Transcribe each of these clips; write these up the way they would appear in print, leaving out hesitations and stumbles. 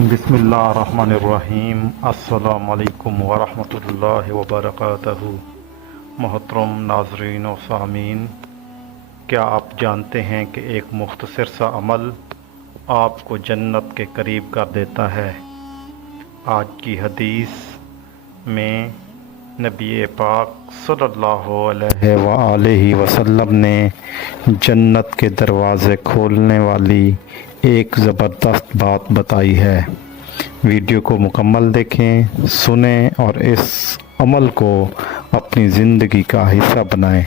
بسم اللہ الرحمن الرحیم۔ السلام علیکم ورحمۃ اللہ وبرکاتہ۔ محترم ناظرین و سامعین، کیا آپ جانتے ہیں کہ ایک مختصر سا عمل آپ کو جنت کے قریب کر دیتا ہے؟ آج کی حدیث میں نبی پاک صلی اللہ علیہ وآلہ وسلم نے جنت کے دروازے کھولنے والی ایک زبردست بات بتائی ہے۔ ویڈیو کو مکمل دیکھیں، سنیں اور اس عمل کو اپنی زندگی کا حصہ بنائیں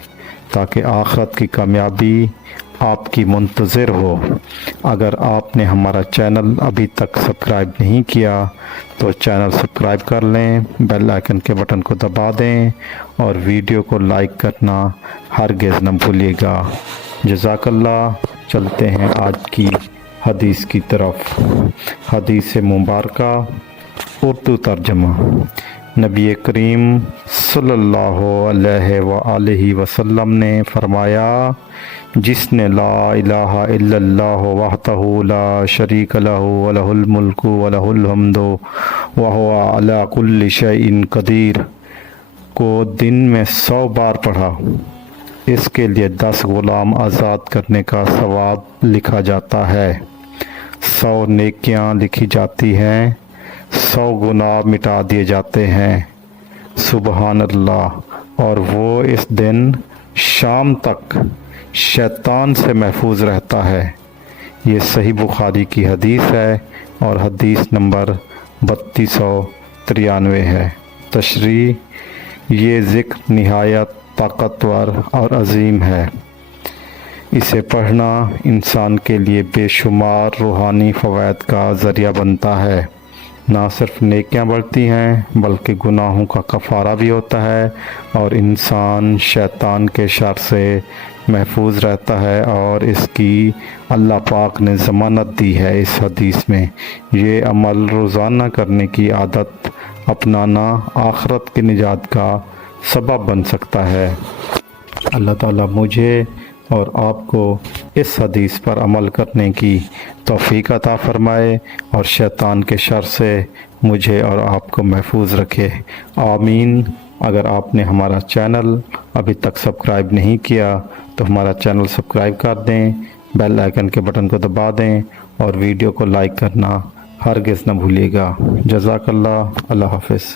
تاکہ آخرت کی کامیابی آپ کی منتظر ہو۔ اگر آپ نے ہمارا چینل ابھی تک سبسکرائب نہیں کیا تو چینل سبسکرائب کر لیں، بیل آئیکن کے بٹن کو دبا دیں اور ویڈیو کو لائک کرنا ہرگز نہ بھولیے گا۔ جزاک اللہ۔ چلتے ہیں آج کی حدیث کی طرف۔ حدیث مبارکہ اردو ترجمہ۔ نبی کریم صلی اللہ علیہ وآلہ وسلم نے فرمایا، جس نے لا الہ الا اللہ وحدہ لا شریک لہ لہ الملک ولہ الحمد وہو علی کل شیء قدیر کو دن میں 100 بار پڑھا، اس کے لیے 10 غلام آزاد کرنے کا ثواب لکھا جاتا ہے، 100 نیکیاں لکھی جاتی ہیں، 100 گناہ مٹا دیے جاتے ہیں۔ سبحان اللہ۔ اور وہ اس دن شام تک شیطان سے محفوظ رہتا ہے۔ یہ صحیح بخاری کی حدیث ہے اور حدیث نمبر 3293 ہے۔ تشریح: یہ ذکر نہایت طاقتور اور عظیم ہے۔ اسے پڑھنا انسان کے لیے بے شمار روحانی فوائد کا ذریعہ بنتا ہے۔ نہ صرف نیکیاں بڑھتی ہیں بلکہ گناہوں کا کفارہ بھی ہوتا ہے اور انسان شیطان کے شر سے محفوظ رہتا ہے، اور اس کی اللہ پاک نے ضمانت دی ہے اس حدیث میں۔ یہ عمل روزانہ کرنے کی عادت اپنانا آخرت کی نجات کا سبب بن سکتا ہے۔ اللہ تعالیٰ مجھے اور آپ کو اس حدیث پر عمل کرنے کی توفیق عطا فرمائے اور شیطان کے شر سے مجھے اور آپ کو محفوظ رکھے، آمین۔ اگر آپ نے ہمارا چینل ابھی تک سبسکرائب نہیں کیا تو ہمارا چینل سبسکرائب کر دیں، بیل آئیکن کے بٹن کو دبا دیں اور ویڈیو کو لائک کرنا ہرگز نہ بھولیے گا۔ جزاک اللہ۔ اللہ حافظ۔